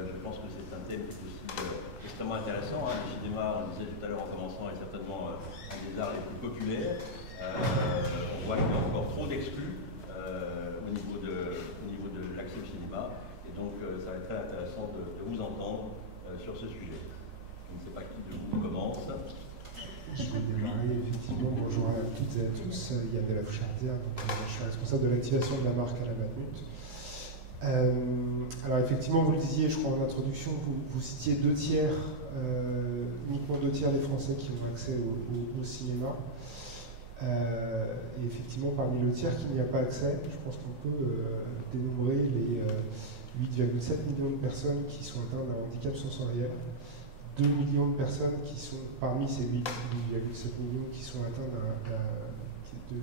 Je pense que c'est un thème qui est aussi extrêmement intéressant. Le cinéma, on disait tout à l'heure en commençant, est certainement un des arts les plus populaires. On voit qu'il y a encore trop d'exclus au niveau de l'accès au cinéma. Et donc, ça va être très intéressant de vous entendre sur ce sujet. Je ne sais pas qui de vous commence. Je vais démarrer, effectivement. Bonjour à toutes et à tous. Yann de la Fouchardière, je suis responsable de l'activation de la marque à la Matmut. Alors effectivement, vous le disiez, je crois en introduction, vous citiez uniquement 2 tiers des Français qui ont accès au cinéma. Et effectivement, parmi le tiers qui n'y a pas accès, je pense qu'on peut dénombrer les 8,7 millions de personnes qui sont atteintes d'un handicap sensoriel, 2 millions de personnes qui sont, parmi ces 8,7 millions, qui sont atteints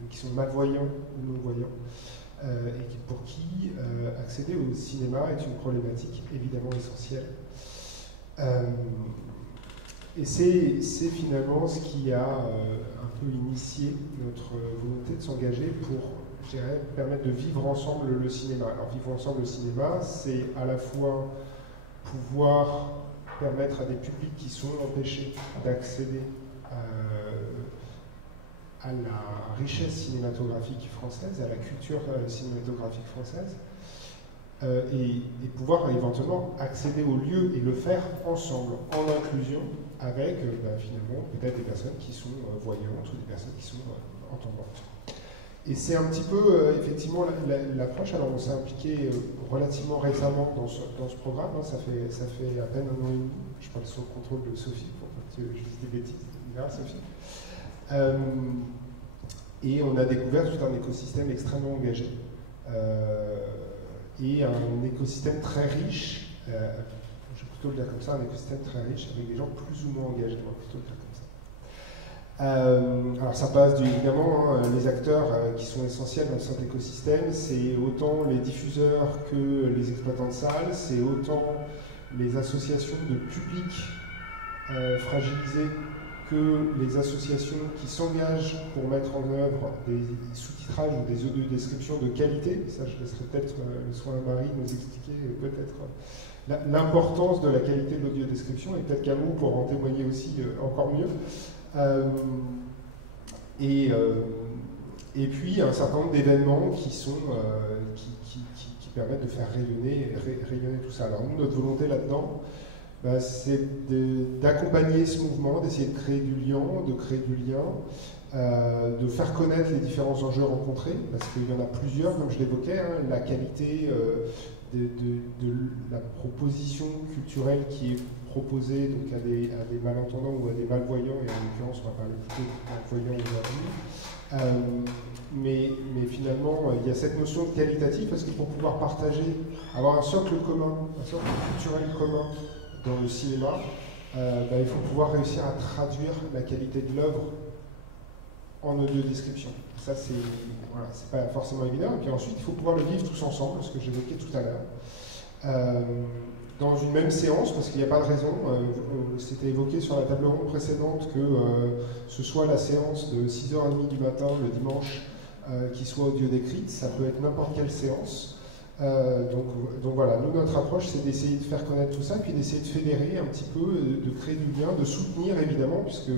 qui sont malvoyants ou non-voyants, et pour qui accéder au cinéma est une problématique évidemment essentielle. Et c'est finalement ce qui a un peu initié notre volonté de s'engager pour, je dirais, permettre de vivre ensemble le cinéma. Alors vivre ensemble le cinéma, c'est à la fois pouvoir permettre à des publics qui sont empêchés d'accéder à la richesse cinématographique française, à la culture cinématographique française, et pouvoir éventuellement accéder au lieu et le faire ensemble, en inclusion, avec finalement peut-être des personnes qui sont voyantes ou des personnes qui sont entendantes. Et c'est un petit peu effectivement l'approche. Alors on s'est impliqué relativement récemment dans ce programme, hein, ça fait à peine 1 an et demi. Je parle sous le contrôle de Sophie pour que je dise des bêtises. Là, Sophie. Et on a découvert tout un écosystème extrêmement engagé et un écosystème très riche. Je vais plutôt le dire comme ça, un écosystème très riche avec des gens plus ou moins engagés. On va plutôt le dire comme ça. Alors ça passe évidemment, les acteurs qui sont essentiels dans cet écosystème, c'est autant les diffuseurs que les exploitants de salles, c'est autant les associations de publics fragilisés que les associations qui s'engagent pour mettre en œuvre des sous-titrages ou des audiodescriptions de qualité. Ça, je laisserai peut-être le soin à Marie nous expliquer peut-être l'importance de la qualité de l'audiodescription, et peut-être Camou pour en témoigner aussi encore mieux. Et puis un certain nombre d'événements qui permettent de faire rayonner tout ça. Alors nous, notre volonté là-dedans, c'est d'accompagner ce mouvement, d'essayer de créer du lien, de faire connaître les différents enjeux rencontrés, parce qu'il y en a plusieurs, comme je l'évoquais, hein, la qualité de la proposition culturelle qui est proposée donc à des malentendants ou à des malvoyants, et en l'occurrence on va parler plutôt de malvoyants aujourd'hui. Mais finalement, il y a cette notion de qualitatif, parce que pour pouvoir partager, avoir un socle commun, un socle culturel commun dans le cinéma, il faut pouvoir réussir à traduire la qualité de l'œuvre en audio-description. Ça, c'est pas forcément évident. Et puis ensuite, il faut pouvoir le vivre tous ensemble, ce que j'évoquais tout à l'heure. Dans une même séance, parce qu'il n'y a pas de raison, c'était évoqué sur la table ronde précédente que ce soit la séance de 6h30 du matin le dimanche qui soit audio décrite, ça peut être n'importe quelle séance. Donc voilà, nous, notre approche, c'est d'essayer de faire connaître tout ça, puis d'essayer de fédérer un petit peu, de créer du lien, de soutenir évidemment, puisque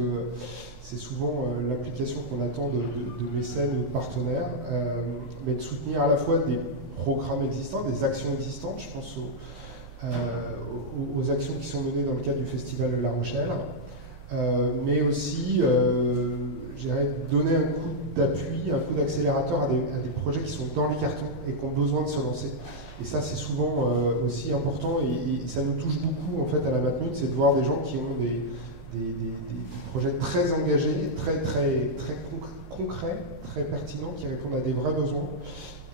c'est souvent l'application qu'on attend de mécènes ou de partenaires, mais de soutenir à la fois des programmes existants, des actions existantes. Je pense aux actions qui sont menées dans le cadre du Festival de La Rochelle, mais aussi, je dirais, donner un coup d'appui, un coup d'accélérateur à des projets qui sont dans les cartons et qui ont besoin de se lancer. Et ça, c'est souvent aussi important, et ça nous touche beaucoup en fait à la Matmut, c'est de voir des gens qui ont des projets très engagés, très concrets, très pertinents, qui répondent à des vrais besoins,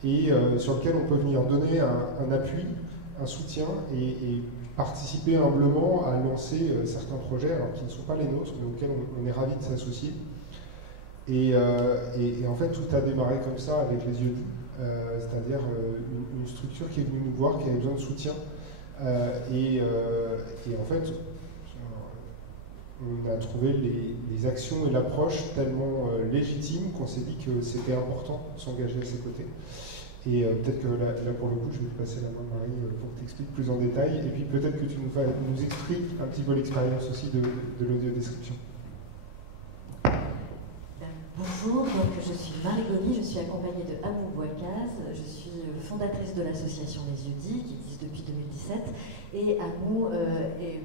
et sur lesquels on peut venir donner un appui, un soutien, et participer humblement à lancer certains projets, alors qui ne sont pas les nôtres, mais auxquels on est ravis de s'associer. Et en fait, tout a démarré comme ça avec les yeux doux, c'est-à-dire une structure qui est venue nous voir, qui avait besoin de soutien. Et en fait, on a trouvé les actions et l'approche tellement légitimes qu'on s'est dit que c'était important de s'engager à ses côtés. Et peut-être que là, pour le coup, je vais te passer la main, Marie, pour que tu expliques plus en détail. Et puis peut-être que tu nous expliques un petit peu l'expérience aussi de l'audiodescription. Bonjour, donc je suis Marie Goni, je suis accompagnée de Amou Bouakaz, je suis fondatrice de l'association Les Yeux-Dits qui existe depuis 2017 et Amou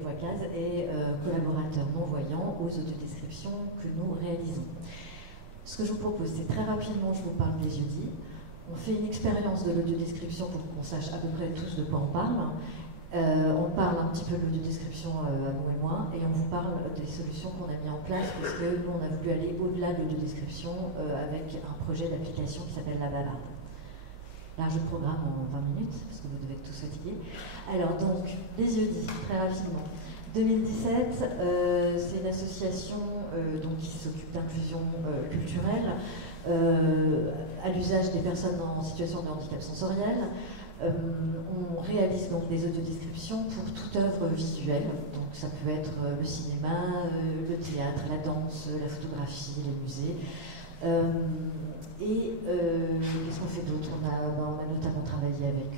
Bouakaz est collaborateur non-voyant aux audiodescriptions que nous réalisons. Ce que je vous propose, c'est très rapidement, je vous parle des Yeux-Dits. On fait une expérience de l'audiodescription pour qu'on sache à peu près tous de quoi on parle. On parle un petit peu de l'audiodescription à vous et moi, et on vous parle des solutions qu'on a mis en place, parce que nous, on a voulu aller au-delà de l'audiodescription avec un projet d'application qui s'appelle La Bavarde. Large programme en 20 minutes, parce que vous devez être tous fatigués. Alors donc, les Yeux-Dits, très rapidement. 2017, c'est une association donc, qui s'occupe d'inclusion culturelle à l'usage des personnes en situation de handicap sensoriel. On réalise donc des audiodescriptions pour toute œuvre visuelle, donc ça peut être le cinéma, le théâtre, la danse, la photographie, les musées. Qu'est-ce qu'on fait d'autre? On a notamment travaillé avec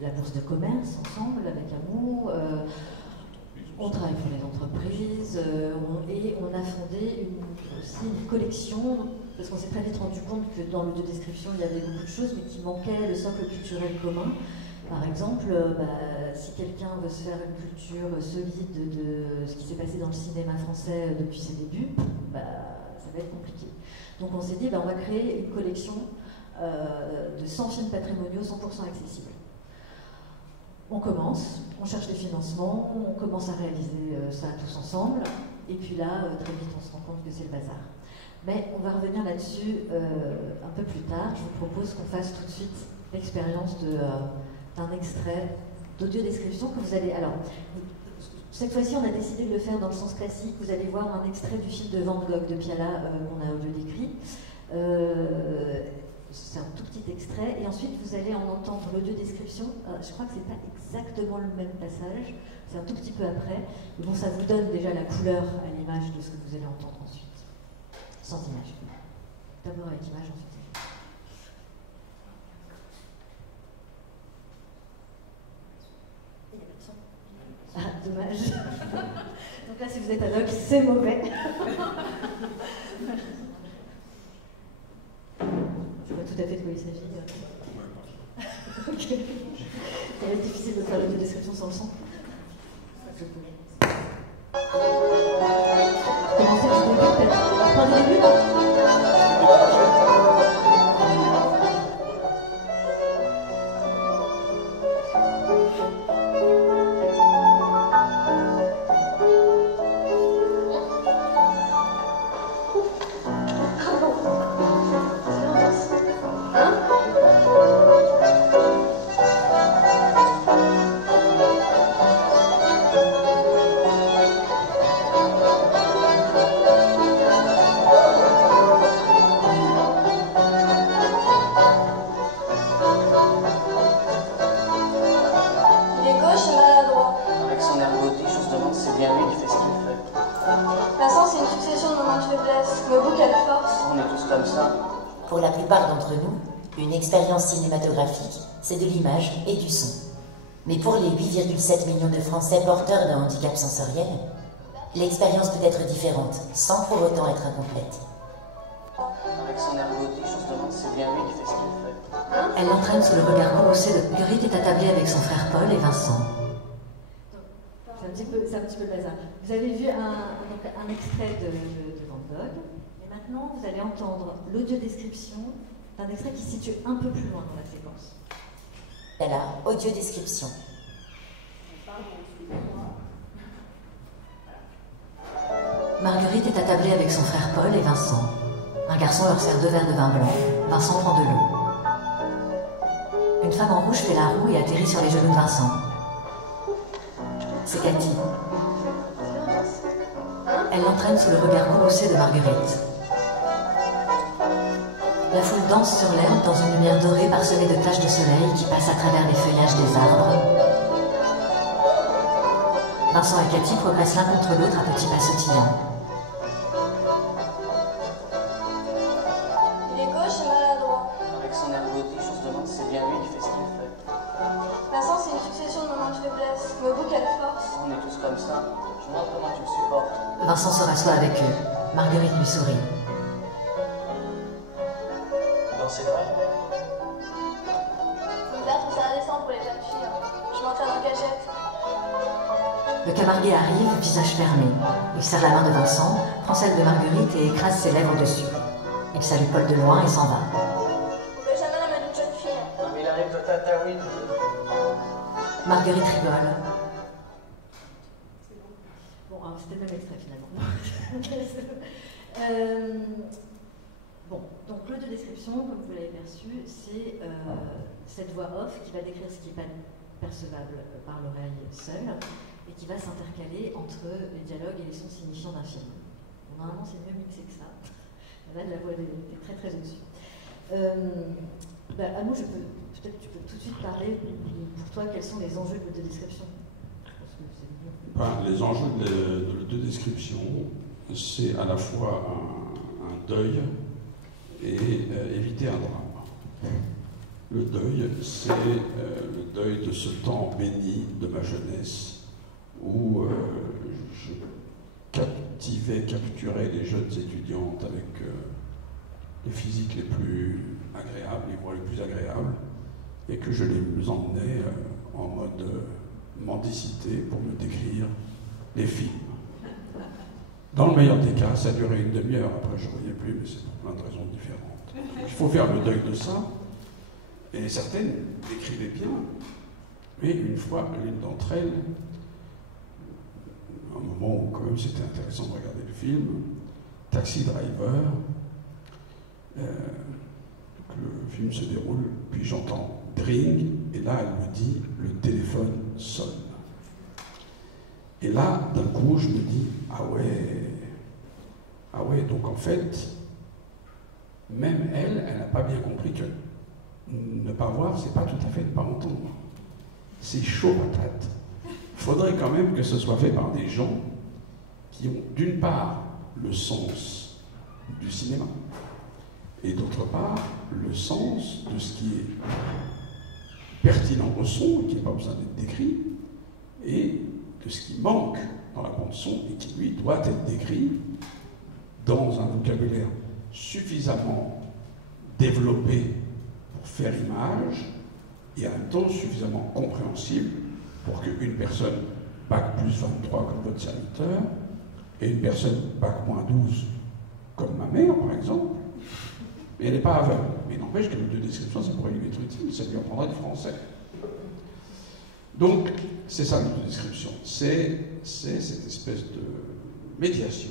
la Bourse de commerce ensemble, avec Amou. On travaille pour les entreprises et on a fondé aussi une collection, parce qu'on s'est très vite rendu compte que dans l'audiodescription il y avait beaucoup de choses mais qui manquaient le socle culturel commun. Par exemple, si quelqu'un veut se faire une culture solide de ce qui s'est passé dans le cinéma français depuis ses débuts, ça va être compliqué. Donc on s'est dit, on va créer une collection de 100 films patrimoniaux 100% accessibles. On commence, on cherche des financements, on commence à réaliser ça tous ensemble, et puis là, très vite, on se rend compte que c'est le bazar. Mais on va revenir là-dessus un peu plus tard. Je vous propose qu'on fasse tout de suite l'expérience d'un extrait d'audiodescription que vous allez... Alors, cette fois-ci, on a décidé de le faire dans le sens classique. Vous allez voir un extrait du film de Van Gogh de Piala qu'on a audio-décrit. C'est un tout petit extrait, et ensuite vous allez en entendre l'audiodescription. Je crois que c'est pas exactement le même passage, c'est un tout petit peu après. Mais bon, ça vous donne déjà la couleur à l'image de ce que vous allez entendre ensuite. Sans image. D'abord avec image, ensuite. Il n'y a pas de son. Ah, dommage. Donc là, si vous êtes aveugle, c'est mauvais. Je vois tout à fait de quoi il s'agit. Ok. Ça va être difficile de faire l'audiodescription sans le son. Commencez du début peut-être. Pas du début, non? Pour la plupart d'entre nous, une expérience cinématographique, c'est de l'image et du son. Mais pour les 8,7 millions de Français porteurs d'un handicap sensoriel, l'expérience peut être différente, sans pour autant être incomplète. Avec son air beauté, je me demande si c'est bien lui qui fait ce qu'il fait. Elle l'entraîne sous le regard courroucé de Marguerite est attablée avec son frère Paul et Vincent. C'est un petit peu le bazar. Vous avez vu un extrait de Van Gogh. Maintenant, vous allez entendre l'audiodescription d'un extrait qui se situe un peu plus loin dans la séquence. Voilà, audiodescription. Marguerite est attablée avec son frère Paul et Vincent. Un garçon leur sert 2 verres de vin blanc. Vincent prend de l'eau. Une femme en rouge fait la roue et atterrit sur les genoux de Vincent. C'est Cathy. Elle l'entraîne sous le regard courroucé de Marguerite. La foule danse sur l'herbe dans une lumière dorée parsemée de taches de soleil qui passent à travers les feuillages des arbres. Vincent et Cathy progressent l'un contre l'autre à petits pas sautillants. Il est gauche et maladroit. Avec son air beauté, je me demande si comme ça. Je me demande comment tu le supportes. Vincent se rassoit avec eux. Marguerite lui sourit. Non, c'est vrai. Là, c'est indécent pour les jeunes filles. Je m'entraîne en cachette. Le camarguais arrive, visage fermé. Il serre la main de Vincent, prend celle de Marguerite et écrase ses lèvres dessus. Il salue Paul de loin et s'en va. Benjamin amène une jeune fille. Non, mais il arrive de Tataouine. Marguerite rigole. Bon, alors c'était le même extrait finalement. Bon, donc l'audio-description, comme vous l'avez perçu, c'est cette voix off qui va décrire ce qui n'est pas percevable par l'oreille seule et qui va s'intercaler entre les dialogues et les sons signifiants d'un film. Bon, normalement, c'est mieux mixé que ça. Là, la voix était très très au-dessus. Amou, peut-être tu peux tout de suite parler pour toi, quels sont les enjeux de l'audio-description. Les enjeux de l'audio-description, c'est à la fois un deuil et éviter un drame. Le deuil, c'est le deuil de ce temps béni de ma jeunesse où je capturais les jeunes étudiantes avec les physiques les plus agréables, les voix les plus agréables, et que je les emmenais en mode mendicité pour me décrire les films. Dans le meilleur des cas, ça durait une demi-heure, après je ne voyais plus, mais c'est pour plein de raisons différentes. Il faut faire le deuil de ça, et certaines décrivaient bien, mais une fois, l'une d'entre elles, un moment où quand même c'était intéressant de regarder le film, Taxi Driver, le film se déroule, puis j'entends Dring, et là elle me dit, le téléphone sonne. Et là, d'un coup, je me dis, ah ouais, donc en fait, même elle n'a pas bien compris que ne pas voir, c'est pas tout à fait ne pas entendre. C'est chaud patate. Il faudrait quand même que ce soit fait par des gens qui ont, d'une part, le sens du cinéma, et d'autre part, le sens de ce qui est pertinent au son, et qui n'a pas besoin d'être décrit, et de ce qui manque dans la bande-son, et qui, lui, doit être décrit dans un vocabulaire suffisamment développé pour faire image, et en même temps suffisamment compréhensible pour qu'une personne bac plus 23 comme votre serviteur, et une personne bac moins 12 comme ma mère, par exemple, mais elle n'est pas aveugle. Mais n'empêche que l'audio-description, ça pourrait lui être utile, ça lui apprendra du français. Donc, c'est ça l'audio-description. C'est cette espèce de médiation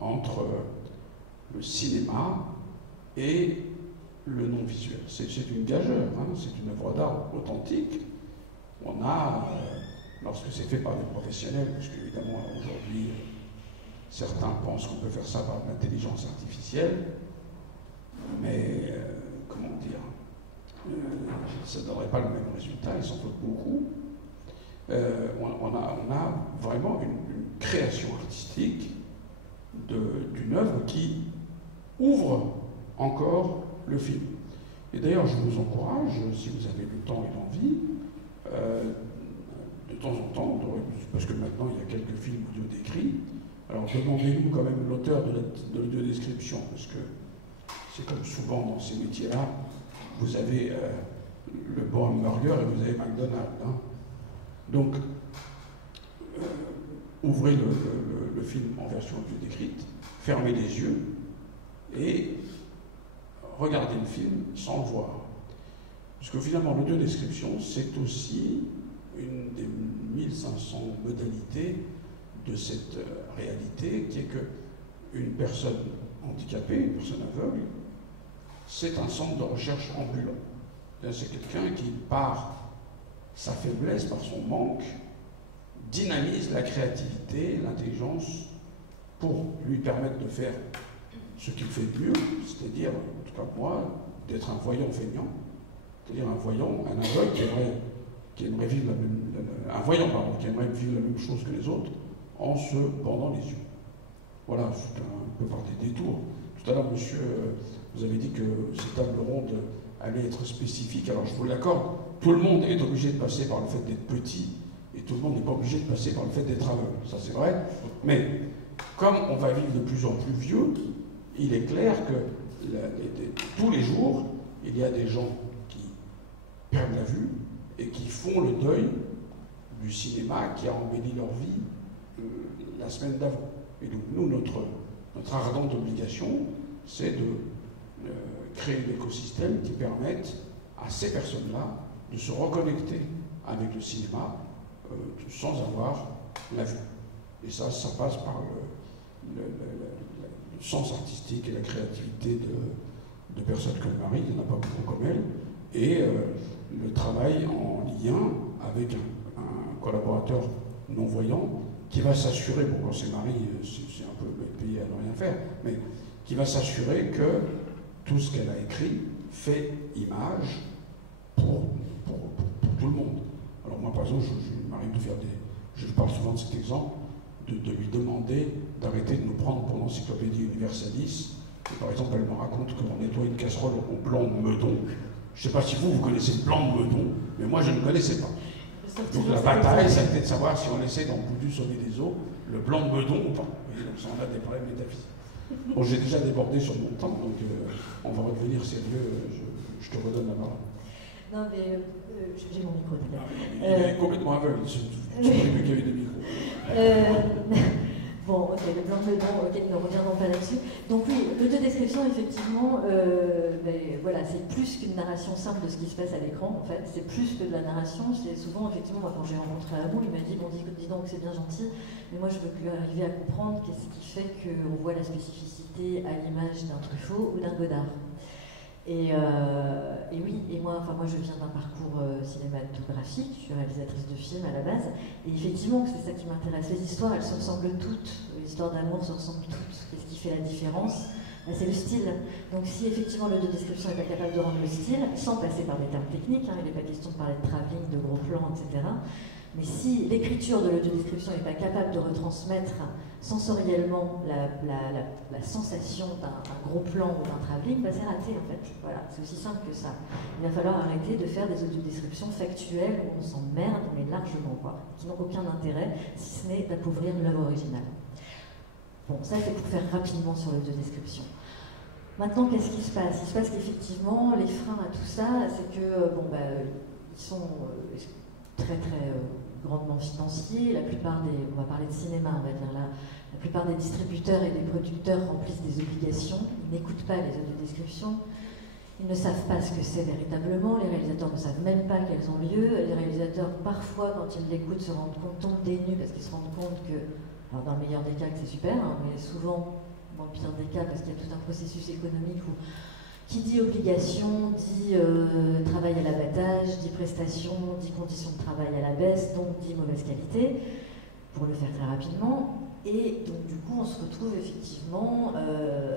entre le cinéma et le non-visuel. C'est une gageure, hein, c'est une œuvre d'art authentique. On a, lorsque c'est fait par des professionnels, parce qu'évidemment, aujourd'hui, certains pensent qu'on peut faire ça par l'intelligence artificielle, mais, comment dire, ça ne donnerait pas le même résultat, il s'en faut beaucoup. On a vraiment une création artistique d'une œuvre qui ouvre encore le film. Et d'ailleurs, je vous encourage, si vous avez le temps et l'envie, de temps en temps, parce que maintenant il y a quelques films audio décrits, alors demandez-nous quand même l'auteur de l'audio-description, parce que c'est comme souvent dans ces métiers-là, vous avez le bon hamburger et vous avez McDonald's. Hein. Donc, ouvrez le film en version audio décrite, fermez les yeux et regardez le film sans le voir. Parce que finalement, l'audio-description, c'est aussi une des 1500 modalités de cette réalité qui est qu'une personne handicapée, une personne aveugle, c'est un centre de recherche ambulant. C'est quelqu'un qui, par sa faiblesse, par son manque, dynamise la créativité, l'intelligence pour lui permettre de faire ce qu'il fait de mieux, c'est-à-dire, en tout cas moi, d'être un voyant feignant, c'est-à-dire un voyant, un aveugle qui aimerait vivre qui aimerait vivre la même chose que les autres en se bandant les yeux. Voilà, c'est un peu par des détours. Tout à l'heure, monsieur, vous avez dit que ces tables rondes allaient être spécifiques. Alors je vous l'accorde, tout le monde est obligé de passer par le fait d'être petit Et tout le monde n'est pas obligé de passer par le fait d'être aveugle, ça c'est vrai. Mais comme on va vivre de plus en plus vieux, il est clair que tous les jours, il y a des gens qui perdent la vue et qui font le deuil du cinéma qui a embelli leur vie la semaine d'avant. Et donc nous, notre ardente obligation, c'est de créer un écosystème qui permette à ces personnes-là de se reconnecter avec le cinéma sans avoir la vue. Et ça passe par le sens artistique et la créativité de personnes comme Marie, il n'y en a pas beaucoup comme elle, et le travail en lien avec un collaborateur non-voyant qui va s'assurer, bon quand c'est Marie, c'est un peu payé à ne rien faire, mais qui va s'assurer que tout ce qu'elle a écrit fait image pour tout le monde. Alors moi par exemple, je m'arrive de faire je parle souvent de cet exemple, de lui demander d'arrêter de nous prendre pour l'encyclopédie universalis. Et par exemple, elle me raconte qu'on nettoie une casserole au blanc de meudon. Je ne sais pas si vous connaissez le blanc de meudon, mais moi je ne connaissais pas. Donc la bataille, ça a été de savoir si on laissait dans le Boudu sauver des eaux le blanc de meudon ou pas. Et donc ça, on a des problèmes métaphysiques. Bon, j'ai déjà débordé sur mon temps, donc on va redevenir sérieux. Je te redonne la parole. Non, mais j'ai mon micro déjà. Il est complètement aveugle, je ne sais plus qu'il y avait des micros. Bon, ok, le blanc de meudon, ok, ne reviendrons pas là-dessus. Donc oui, l'audiodescription, effectivement, voilà, c'est plus qu'une narration simple de ce qui se passe à l'écran, en fait. C'est plus que de la narration. C'est souvent, effectivement, moi, quand j'ai rencontré Abou, il m'a dit, bon, dis donc, c'est bien gentil, mais moi, je veux arriver à comprendre qu'est-ce qui fait qu'on voit la spécificité à l'image d'un Truffaut ou d'un Godard. Et oui, et moi je viens d'un parcours cinématographique, je suis réalisatrice de films à la base, et effectivement c'est ça qui m'intéresse. Les histoires, elles se ressemblent toutes, les histoires d'amour se ressemblent toutes. Qu'est-ce qui fait la différence? C'est le style. Donc si effectivement l'audiodescription n'est pas capable de rendre le style, sans passer par des termes techniques, il n'est pas question de parler de travelling, de gros plans, etc. Mais si l'écriture de l'audiodescription n'est pas capable de retransmettre sensoriellement la sensation d'un gros plan ou d'un travelling, c'est raté en fait. Voilà, c'est aussi simple que ça. Il va falloir arrêter de faire des audiodescriptions factuelles où on s'emmerde, mais largement quoi, qui n'ont aucun intérêt, si ce n'est d'appauvrir l'œuvre originale. Bon, ça c'est pour faire rapidement sur l'audiodescription. Maintenant, qu'est-ce qui se passe? Il se passe qu'effectivement, les freins à tout ça, c'est que, ils sont très grandement financiers. La plupart on va parler de cinéma, on va dire là, la plupart des distributeurs et des producteurs remplissent des obligations, ils n'écoutent pas les audiodescriptions, ils ne savent pas ce que c'est véritablement, les réalisateurs ne savent même pas qu'elles ont lieu, les réalisateurs parfois quand ils l'écoutent se rendent compte, tombent des nues parce qu'ils se rendent compte que, alors dans le meilleur des cas que c'est super, mais souvent dans le pire des cas parce qu'il y a tout un processus économique où qui dit obligation, dit travail à l'abattage, dit prestation, dit conditions de travail à la baisse, donc dit mauvaise qualité, pour le faire très rapidement. Et donc du coup, on se retrouve effectivement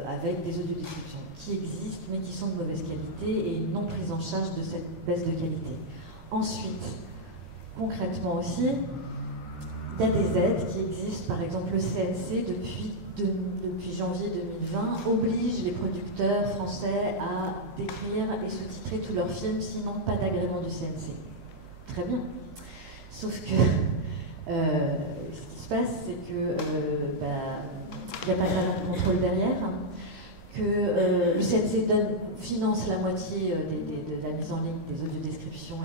avec des audiodescriptions qui existent, mais qui sont de mauvaise qualité et non prises en charge de cette baisse de qualité. Ensuite, concrètement aussi, il y a des aides qui existent, par exemple le CNC depuis janvier 2020 oblige les producteurs français à décrire et sous-titrer tous leurs films, sinon pas d'agrément du CNC. Très bien. Sauf que ce qui se passe, c'est que il n'y a pas vraiment de contrôle derrière, que le CNC finance la moitié de la mise en ligne des audiodescriptions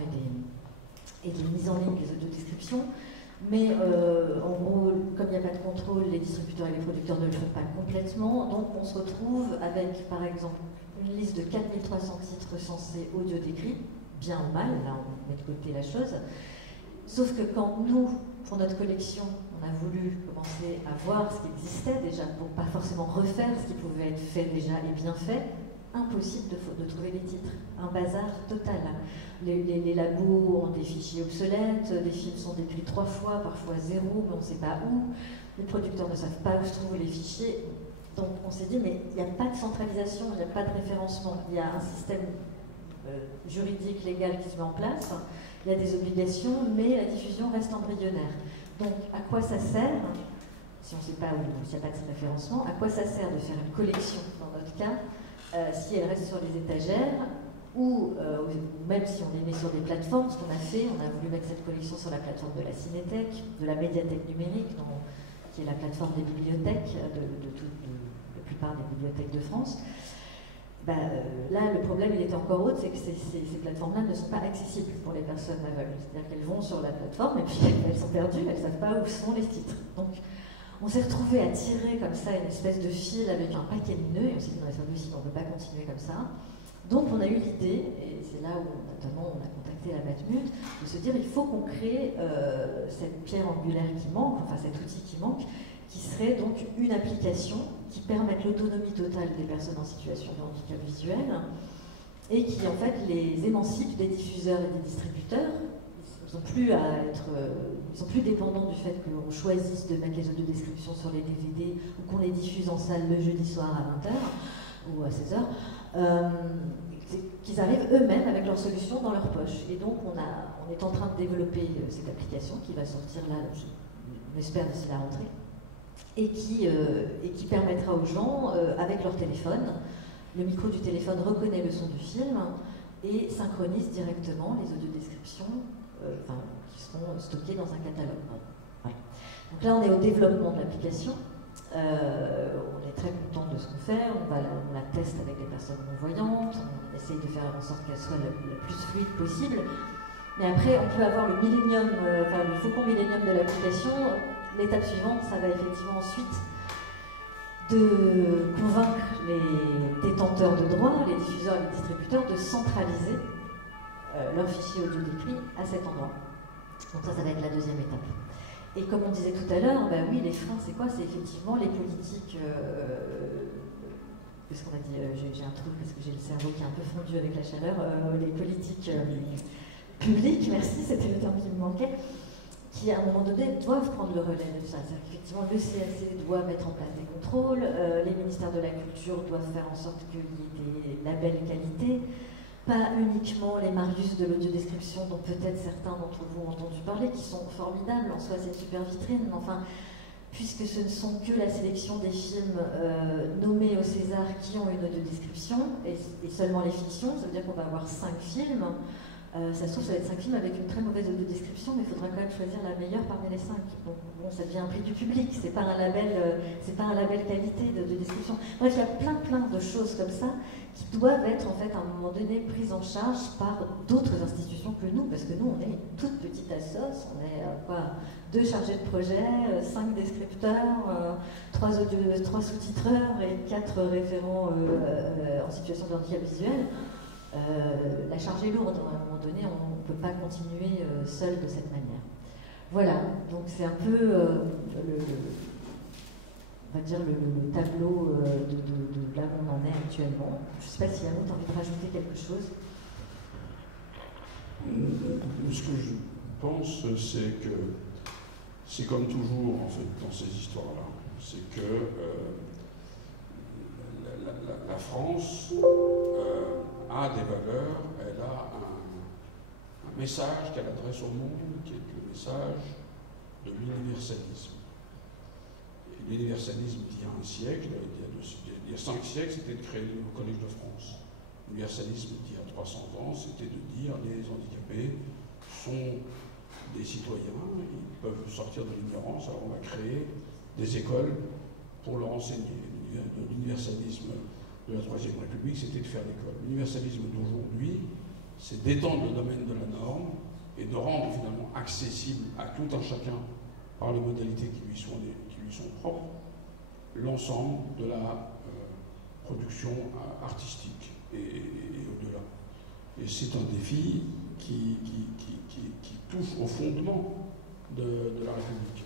et des mises en ligne des audiodescriptions. Mais en gros, comme il n'y a pas de contrôle, les distributeurs et les producteurs ne le font pas complètement. Donc on se retrouve avec, par exemple, une liste de 4300 titres censés audio décrits, bien ou mal, là on met de côté la chose. Sauf que quand nous, pour notre collection, on a voulu commencer à voir ce qui existait déjà, pour pas forcément refaire ce qui pouvait être fait déjà et bien fait, impossible de trouver les titres. Un bazar total. Les labos ont des fichiers obsolètes, les films sont décrits 3 fois, parfois 0, mais on ne sait pas où. Les producteurs ne savent pas où se trouvent les fichiers. Donc on s'est dit, mais il n'y a pas de centralisation, il n'y a pas de référencement. Il y a un système juridique, légal qui se met en place, il y a des obligations, mais la diffusion reste embryonnaire. Donc à quoi ça sert, si on ne sait pas où, s'il n'y a pas de référencement, à quoi ça sert de faire une collection, dans notre cas, si elle reste sur les étagères, ou même si on les met sur des plateformes, ce qu'on a fait, on a voulu mettre cette collection sur la plateforme de la Cinétech, de la médiathèque numérique, qui est la plateforme des bibliothèques, de la plupart des bibliothèques de France. Là, le problème, il était encore autre, c'est que ces plateformes-là ne sont pas accessibles pour les personnes aveugles. C'est-à-dire qu'elles vont sur la plateforme et puis elles sont perdues, elles ne savent pas où sont les titres. Donc, on s'est retrouvé à tirer comme ça une espèce de fil avec un paquet de nœuds, et on s'est dit, non, c'est pas possible, on ne peut pas continuer comme ça. Donc, on a eu l'idée, et c'est là où, notamment, on a contacté la Matmut, de se dire, il faut qu'on crée cette pierre angulaire qui manque, enfin cet outil qui manque, qui serait donc une application qui permette l'autonomie totale des personnes en situation de handicap visuel et qui en fait les émancipe des diffuseurs et des distributeurs. Ils sont plus dépendants du fait qu'on choisisse de mettre les audiodescriptions sur les DVD ou qu'on les diffuse en salle le jeudi soir à 20h ou à 16h. Qu'ils arrivent eux-mêmes avec leur solution dans leur poche. Et donc on est en train de développer cette application qui va sortir là, on espère d'ici la rentrée, et qui permettra aux gens, avec leur téléphone, le micro du téléphone reconnaît le son du film et synchronise directement les audiodescriptions qui seront stockées dans un catalogue. Voilà. Donc là, on est au développement de l'application. On est très content de ce qu'on fait. On la teste avec des personnes non-voyantes. On essaye de faire en sorte qu'elle soit le plus fluide possible. Mais après, on peut avoir le faucon millénium de l'application. L'étape suivante, ça va effectivement ensuite de convaincre les détenteurs de droits, les diffuseurs et les distributeurs de centraliser leur fichier audio décrit à cet endroit. Donc ça va être la deuxième étape. Et comme on disait tout à l'heure, oui, les freins, c'est quoi? C'est effectivement les politiques... Qu'est-ce qu'on a dit? J'ai un truc parce que j'ai le cerveau qui est un peu fondu avec la chaleur. Les politiques publiques, merci, c'était le terme qui me manquait, qui à un moment donné doivent prendre le relais de ça. C'est-à-dire qu'effectivement le CAC doit mettre en place des contrôles, les ministères de la Culture doivent faire en sorte qu'il y ait des labels qualité, pas uniquement les Marius de l'audiodescription dont peut-être certains d'entre vous ont entendu parler, qui sont formidables, en soi c'est une super vitrine, mais enfin, puisque ce ne sont que la sélection des films nommés au César qui ont une audiodescription, et seulement les fictions, ça veut dire qu'on va avoir 5 films. Ça se trouve, ça va être 5 films avec une très mauvaise audiodescription, mais il faudra quand même choisir la meilleure parmi les 5. Donc bon, ça devient un prix du public, c'est pas un label qualité d'audiodescription. Bref, il y a plein de choses comme ça qui doivent être en fait à un moment donné prises en charge par d'autres institutions que nous, parce que nous on est une toute petite assoce, on est 2 chargés de projet, 5 descripteurs, 3 sous-titreurs et 4 référents en situation de handicap visuel. La charge est lourde, à un moment donné, on ne peut pas continuer seul de cette manière. Voilà, donc c'est un peu le tableau de là où on en est actuellement. Je ne sais pas si Yannou, tu as envie de rajouter quelque chose. Ce que je pense, c'est que c'est comme toujours en fait dans ces histoires-là, c'est que la France a des valeurs, elle a un message qu'elle adresse au monde, qui est le message de l'universalisme. Et l'universalisme d'il y a un siècle, il y a 5 siècles, c'était de créer le Collège de France. L'universalisme d'il y a 300 ans, c'était de dire les handicapés sont des citoyens, ils peuvent sortir de l'ignorance, alors on va créer des écoles pour leur enseigner. L'universalisme de la Troisième République, c'était de faire l'école. L'universalisme d'aujourd'hui, c'est d'étendre le domaine de la norme et de rendre finalement accessible à tout un chacun, par les modalités qui lui sont propres, l'ensemble de la production artistique et au-delà. Et c'est un défi qui touche au fondement de la République.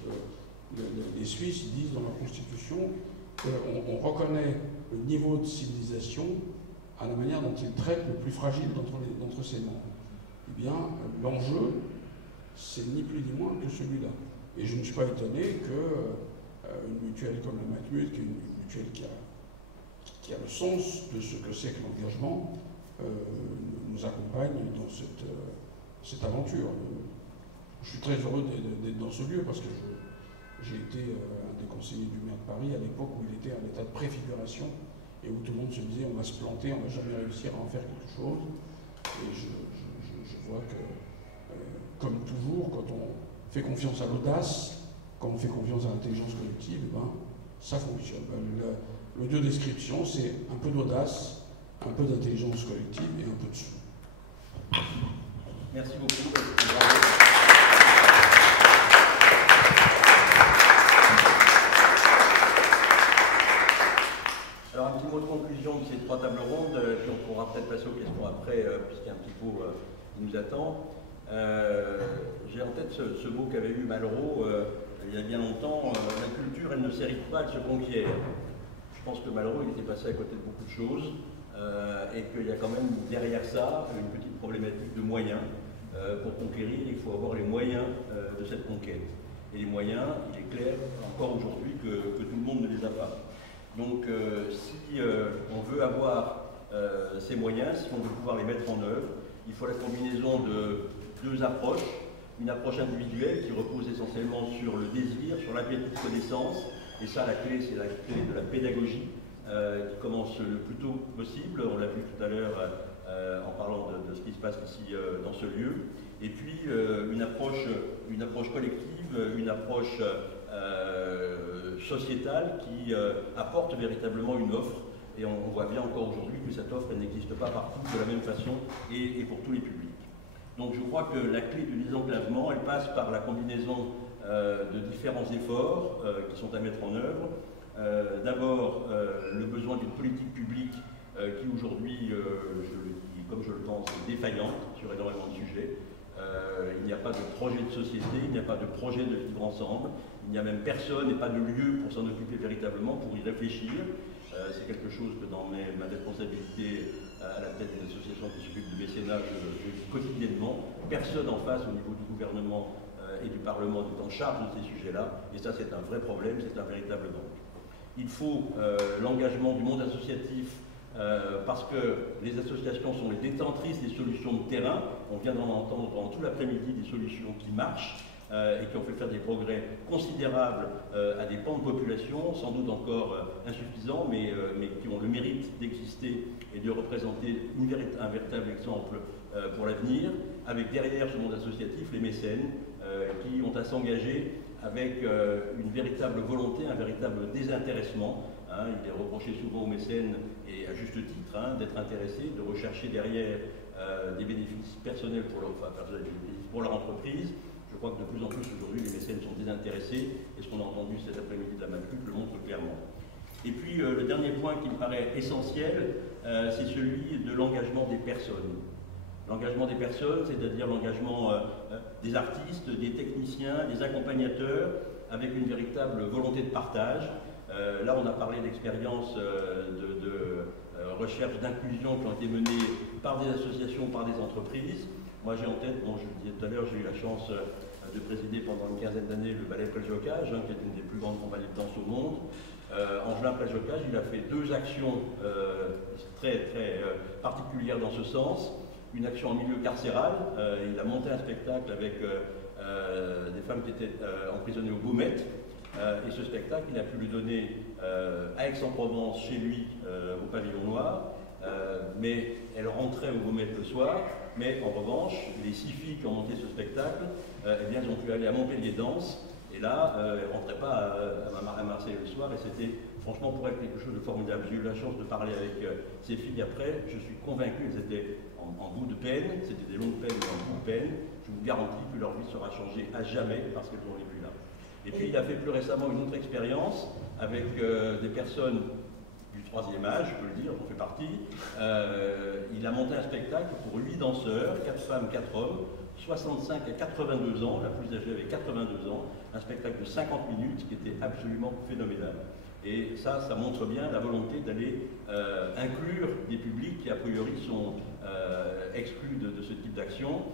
Les Suisses disent dans la Constitution qu'on reconnaît le niveau de civilisation à la manière dont ils traitent le plus fragile d'entre ses membres. Eh bien, l'enjeu, c'est ni plus ni moins que celui-là. Et je ne suis pas étonné qu'une mutuelle comme la Matmut, qui est une mutuelle qui a le sens de ce que c'est que l'engagement, nous accompagne dans cette aventure. Je suis très heureux d'être dans ce lieu parce que j'ai été un des conseillers du maire de Paris à l'époque où il était en état de préfiguration et où tout le monde se disait on va se planter, on ne va jamais réussir à en faire quelque chose. Et je vois que, comme toujours, quand on fait confiance à l'audace, quand on fait confiance à l'intelligence collective, eh ben, ça fonctionne. Le 2 description, c'est un peu d'audace, un peu d'intelligence collective et un peu de sous. Merci beaucoup. Alors, un petit mot de conclusion de ces 3 tables rondes, puis on pourra peut-être passer aux questions après, puisqu'il y a un petit pot qui nous attend. J'ai en tête ce mot qu'avait eu Malraux il y a bien longtemps, la culture, elle ne s'hérite pas, elle se conquiert. Je pense que Malraux, il était passé à côté de beaucoup de choses, et qu'il y a quand même derrière ça une petite problématique de moyens. Pour conquérir, il faut avoir les moyens de cette conquête. Et les moyens, il est clair encore aujourd'hui que tout le monde ne les a pas. Donc si on veut avoir ces moyens, si on veut pouvoir les mettre en œuvre, il faut la combinaison de 2 approches. Une approche individuelle qui repose essentiellement sur le désir, sur l'appétit de connaissance. Et ça, la clé, c'est la clé de la pédagogie qui commence le plus tôt possible. On l'a vu tout à l'heure en parlant de ce qui se passe ici dans ce lieu. Et puis une approche collective, une approche sociétale qui apporte véritablement une offre. Et on voit bien encore aujourd'hui que cette offre n'existe pas partout de la même façon et pour tous les publics. Donc je crois que la clé du désenclavement, elle passe par la combinaison de différents efforts qui sont à mettre en œuvre. D'abord, le besoin d'une politique publique qui aujourd'hui, comme je le pense, est défaillante sur énormément de sujets. Il n'y a pas de projet de société, il n'y a pas de projet de vivre ensemble, il n'y a même personne et pas de lieu pour s'en occuper véritablement, pour y réfléchir. C'est quelque chose que dans ma responsabilité à la tête d'une association qui s'occupe du mécénat, je vis quotidiennement. Personne en face au niveau du gouvernement et du Parlement n'est en charge de ces sujets-là, et ça c'est un vrai problème, c'est un véritable manque. Il faut l'engagement du monde associatif parce que les associations sont les détentrices des solutions de terrain. On vient d'en entendre pendant tout l'après-midi des solutions qui marchent et qui ont fait faire des progrès considérables à des pans de population, sans doute encore insuffisants, mais qui ont le mérite d'exister et de représenter un véritable exemple pour l'avenir, avec derrière ce monde associatif les mécènes qui ont à s'engager avec une véritable volonté, un véritable désintéressement. Il est reproché souvent aux mécènes, et à juste titre, d'être intéressés, de rechercher derrière des bénéfices personnels pour leur entreprise. Je crois que de plus en plus aujourd'hui, les mécènes sont désintéressés, et ce qu'on a entendu cet après-midi de la Malcup le montre clairement. Et puis, le dernier point qui me paraît essentiel, c'est celui de l'engagement des personnes. L'engagement des personnes, c'est-à-dire l'engagement des artistes, des techniciens, des accompagnateurs, avec une véritable volonté de partage. Là, on a parlé d'expériences de recherche d'inclusion qui ont été menées par des associations, par des entreprises. Moi, j'ai en tête, je le disais tout à l'heure, j'ai eu la chance de présider pendant une quinzaine d'années le ballet Preljocaj, qui est une des plus grandes compagnies de danse au monde. Angelin Preljocaj, il a fait 2 actions très particulières dans ce sens. Une action en milieu carcéral, il a monté un spectacle avec des femmes qui étaient emprisonnées au Baumettes. Et ce spectacle, il a pu le donner à Aix-en-Provence, chez lui, au Pavillon Noir. Mais elle rentrait au Baumettes le soir. Mais en revanche, les 6 filles qui ont monté ce spectacle, eh bien, elles ont pu aller à Montpellier Danse. Et là, elles ne rentraient pas à Marseille le soir. Et c'était franchement pour elles quelque chose de formidable. J'ai eu la chance de parler avec ces filles après. Je suis convaincu qu'elles étaient en bout de peine. C'était des longues peines, mais en bout de peine. Je vous garantis que leur vie sera changée à jamais parce qu'elles ont vécu là. Et puis il a fait plus récemment une autre expérience avec des personnes du 3e âge, je peux le dire, j'en fais partie. Il a monté un spectacle pour 8 danseurs, 4 femmes, 4 hommes, 65 à 82 ans, la plus âgée avait 82 ans, un spectacle de 50 minutes qui était absolument phénoménal. Et ça montre bien la volonté d'aller inclure des publics qui a priori sont exclus de ce type d'action.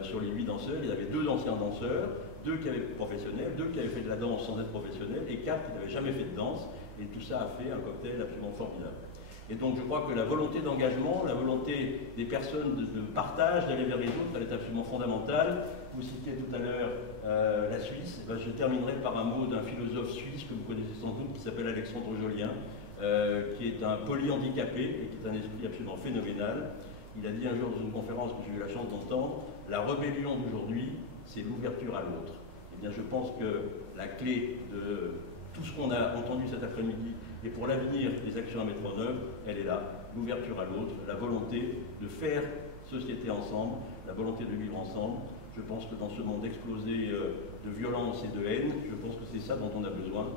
Sur les 8 danseurs, il y avait 2 anciens danseurs, 2 qui avaient été professionnels, 2 qui avaient fait de la danse sans être professionnels, et 4 qui n'avaient jamais fait de danse. Et tout ça a fait un cocktail absolument formidable. Et donc je crois que la volonté d'engagement, la volonté des personnes de partage, d'aller vers les autres, elle est absolument fondamentale. Vous citiez tout à l'heure la Suisse. Ben, je terminerai par un mot d'un philosophe suisse que vous connaissez sans doute, qui s'appelle Alexandre Jolien, qui est un polyhandicapé et qui est un esprit absolument phénoménal. Il a dit un jour dans une conférence que j'ai eu la chance d'entendre, la rébellion d'aujourd'hui, c'est l'ouverture à l'autre. Eh bien, je pense que la clé de tout ce qu'on a entendu cet après-midi et pour l'avenir des actions à mettre en œuvre, elle est là, l'ouverture à l'autre, la volonté de faire société ensemble, la volonté de vivre ensemble. Je pense que dans ce monde explosé de violence et de haine, je pense que c'est ça dont on a besoin.